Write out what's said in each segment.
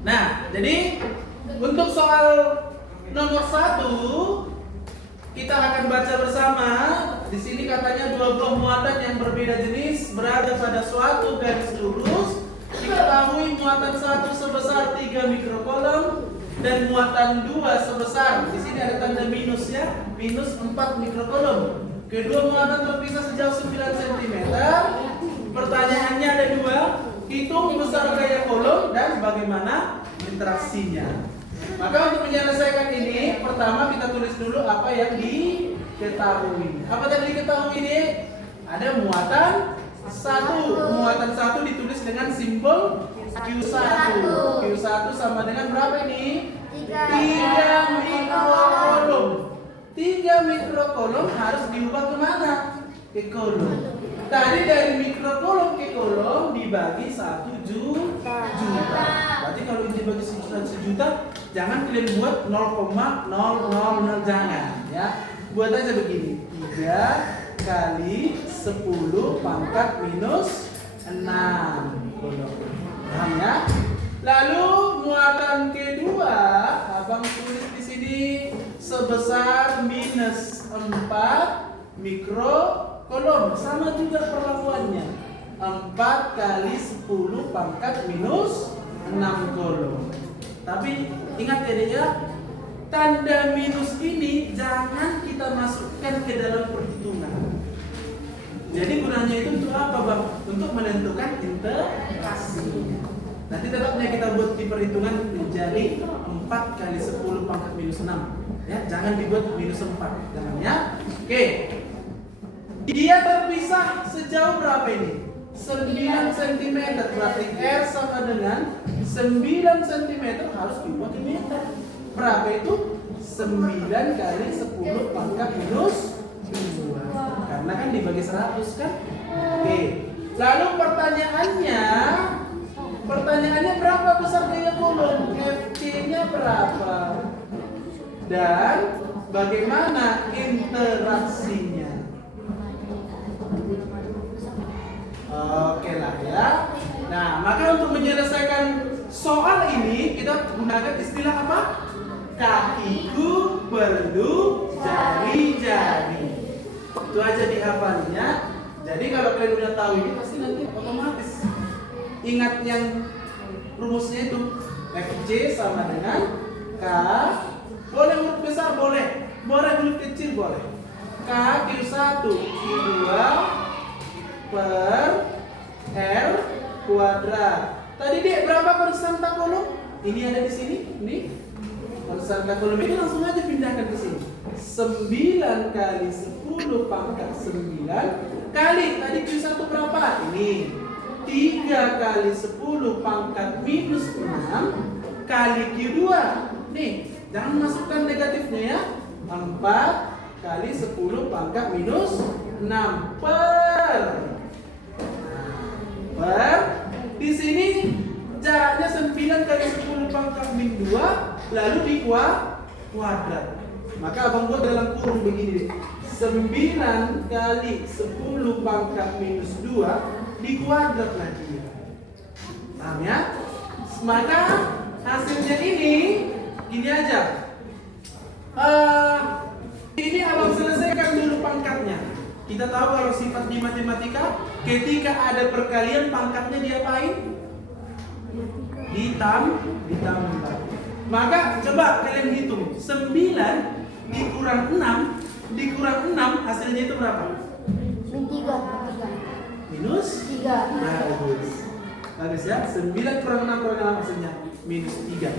Nah, jadi untuk soal nomor 1 kita akan baca bersama. Di sini katanya dua buah muatan yang berbeda jenis berada pada suatu garis lurus. Diketahui muatan 1 sebesar 3 mikrokolom dan muatan 2 sebesar, di sini ada tanda minus ya, minus 4 mikrokolom. Kedua muatan terpisah sejauh 9 cm. Pertanyaannya ada dua, hitung besar gaya kolom dan bagaimana interaksinya. Maka untuk menyelesaikan ini, pertama kita tulis dulu apa yang diketahui. Apa tadi diketahui ini? Ada muatan 1. Muatan 1 ditulis dengan simbol Q1. Q1 sama dengan berapa ini? 3 mikrokolom. 3 mikrokolom harus diubah kemana? Ke kolom. Tadi dari mikrokolom ke kolom dibagi 1 juta. Berarti kalau ini dibagi 1 juta, jangan kalian buat 0,000, jangan ya. Buat aja begini. 3 kali 10 pangkat minus 6 kolom. Paham ya? Lalu muatan kedua, abang tulis di sini sebesar minus 4 mikrokolom. Sama juga perlakuannya. 4 kali 10 pangkat minus 6 kolom. Tapi ingat ya dia, tanda minus ini jangan kita masukkan ke dalam perhitungan. Jadi gunanya itu untuk apa, Bang? Untuk menentukan interaksi. Nanti tetapnya kita buat di perhitungan menjadi 4 kali 10 pangkat minus 6. Ya, jangan dibuat minus 4. Jangan ya. Oke. Dia terpisah sejauh berapa ini? 9 cm. Berarti R sama dengan 9 cm harus dibuat di meter. Berapa itu? 9 kali 10 pangkat minus 2. Karena kan dibagi 100 kan? Oke. Lalu pertanyaannya berapa besar gaya kolom? FC-nya berapa? Dan bagaimana interaksinya? Oke lah ya. Nah, maka untuk menyelesaikan soal ini kita gunakan istilah apa? Kakiku perlu jari-jari. Itu aja dihafalnya. Jadi kalau kalian udah tahu ini pasti nanti otomatis ingat yang rumusnya itu FC sama dengan K. Boleh huruf besar boleh huruf kecil boleh. K Q1 Q2 per R kuadrat. Tadi Dek berapa konstanta kolom? Ini ada di sini. Ini konstanta kolom ini langsung aja pindahkan ke sini. 9 kali 10 pangkat 9 kali tadi Q1 berapa? Ini 3 kali 10 pangkat minus 6 kali Q2. Nih, jangan masukkan negatifnya ya. 4 kali 10 pangkat minus 6 per di sini jaraknya 9 kali 10 pangkat min 2 lalu di kuadrat. Maka abang buat dalam kurung begini deh. 9 kali 10 pangkat minus 2 di kuadrat lagi. Paham ya? Maka hasilnya ini gini aja. Ini abang selesaikan dulu pangkatnya. Kita tahu kalau sifat di matematika, ketika ada perkalian pangkatnya diapain? Ditambah. Maka coba kalian hitung 9 dikurang 6 hasilnya itu berapa? Min 3. Minus 3. Bagus ya. 9 kurang 6 hasilnya minus 3.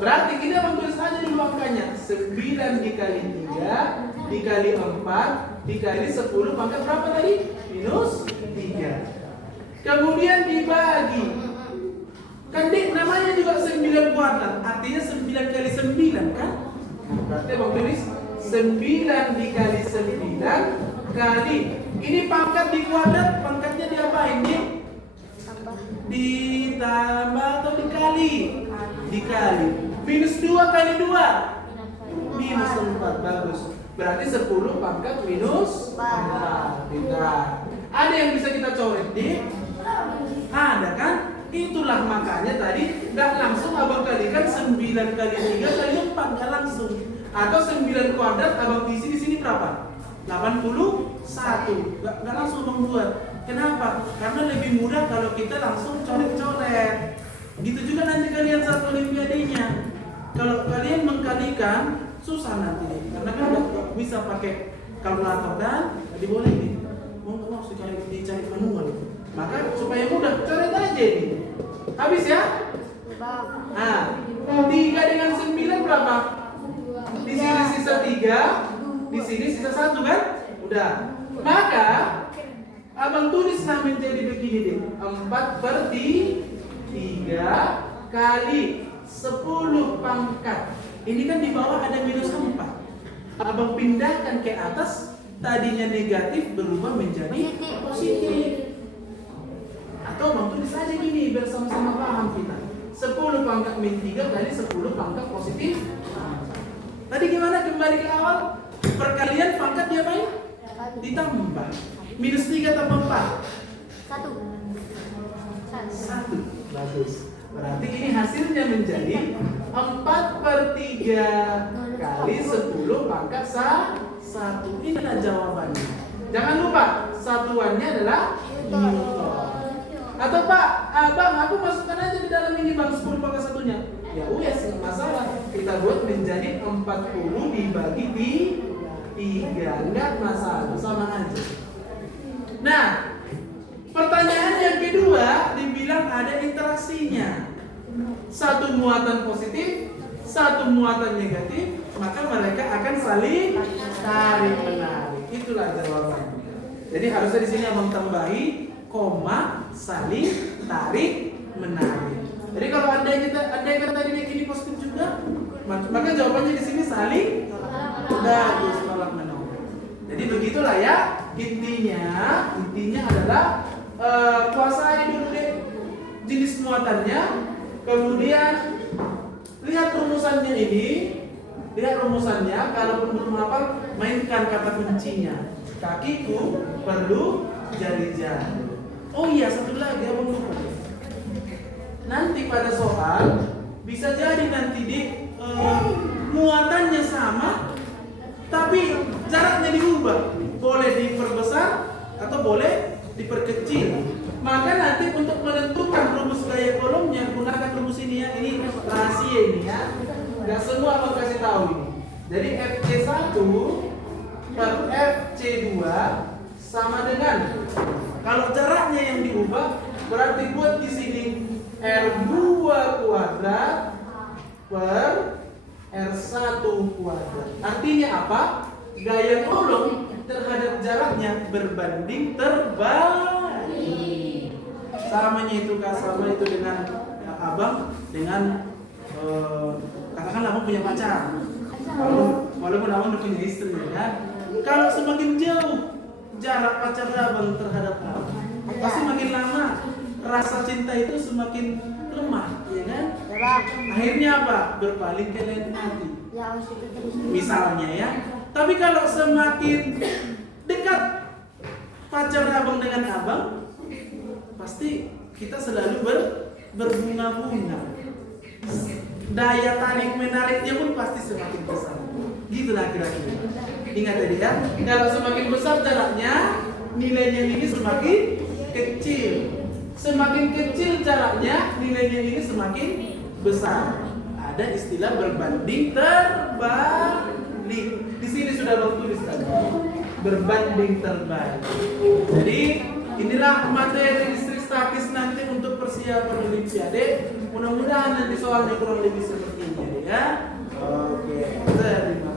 Berarti kita tulis aja dulu angkanya. 9 dikali 3 dikali 4 dikali 10 pangkat berapa tadi? Minus 3. Kemudian dibagi. Kan Dik namanya juga 9 kuadrat. Artinya 9 kali 9 kan? Berarti abang tulis 9 dikali 9 kali. Ini pangkat di kuadrat, pangkatnya diapain Dik? Ditambah atau dikali? Dikali. Minus 2 kali 2 minus 4. Bagus. Berarti 10 pangkat minus 4. Ada yang bisa kita coret Dik? Ada kan? Itulah makanya tadi nggak langsung abang kalikan 9 kali 3 kali 4, nggak langsung. Atau 9 kuadrat abang isi di sini berapa? 81. Nggak langsung abang buat. Kenapa? Karena lebih mudah kalau kita langsung coret-coret. Gitu juga nanti kalian saat olimpiadenya. Kalau kalian mengkalikan susah nanti, karena kan nggak bisa pakai kalkulator kan? Jadi boleh nih. Mau dicari manual. Maka supaya mudah coret aja ini. Habis ya? Nah, 3 dengan 9 berapa? Di sini sisa 3, di sini sisa 1 kan? Udah. Maka abang tulislah menjadi begini deh. 4/3 kali 10 pangkat. Ini kan di bawah ada minus 4. Abang pindahkan ke atas, tadinya negatif berubah menjadi positif. Atau abang tulis aja gini biar sama-sama paham kita. 10 pangkat min 3 kali 10 pangkat positif. Tadi gimana kembali ke awal? Perkalian pangkat diapain? Ditambah. Minus 3 tambah 4. 1. Bagus. Berarti ini hasilnya menjadi 4/3 kali 10 pangkat 1. Inilah jawabannya. Jangan lupa satuannya adalah newton. Atau Pak, Abang, aku masukkan aja di dalam ini Bang 10 pangkat 1-nya. Ya udah, nggak masalah. Kita buat menjadi 40 dibagi di 3. Enggak masalah, sama aja. Nah, pertanyaan yang kedua dibilang ada interaksinya. Satu muatan positif, satu muatan negatif, maka mereka akan saling tarik menarik. Itulah jawabannya. Jadi harusnya di sini abang tambahi koma saling tarik menarik. Jadi kalau andai kan tadi ini positif juga, maka jawabannya di sini saling bagus tolak menolak. Jadi begitulah ya intinya adalah kuasai dulu deh jenis muatannya, kemudian lihat rumusannya ini, kalaupun belum hafal mainkan kata kuncinya. Kakiku perlu jari-jari. Oh iya, satu lagi abang lupa. Nanti pada soal bisa jadi nanti di muatannya sama, tapi jaraknya diubah. Boleh diperbesar atau boleh diperkecil. Maka nanti untuk menentukan rumus gaya kolomnya gunakan rumus ini ya. Ini rahasia ini ya. Gak semua abang kasih tahu ini. Jadi FC1 per FC2 sama dengan, kalau jaraknya yang diubah berarti buat di sini R2 kuadrat per R1 kuadrat. Artinya apa? Gaya kolom terhadap jaraknya berbanding terbalik. Samanya itu sama itu dengan abang dengan katakanlah abang punya pacar. Walaupun abang udah punya istri ya. Kalau semakin jauh jarak pacar abang terhadap abang, pasti makin lama rasa cinta itu semakin lemah, ya kan? Akhirnya apa? Berpaling ke lain hati. Misalnya ya. Tapi kalau semakin dekat pacar abang dengan abang, pasti kita selalu berbunga-bunga. Daya tarik menariknya pun pasti semakin besar. Gitulah kira-kira. Ingat tadi ya, kalau semakin besar jaraknya, nilainya ini semakin kecil. Semakin kecil jaraknya, nilainya ini semakin besar. Ada istilah berbanding terbalik. Di sini sudah bang tulis tadi. Berbanding terbalik. Jadi inilah materi listrik statis nanti untuk persiapan Olimpiade. Mudah-mudahan nanti soalnya kurang lebih seperti ini ya. Oke, terima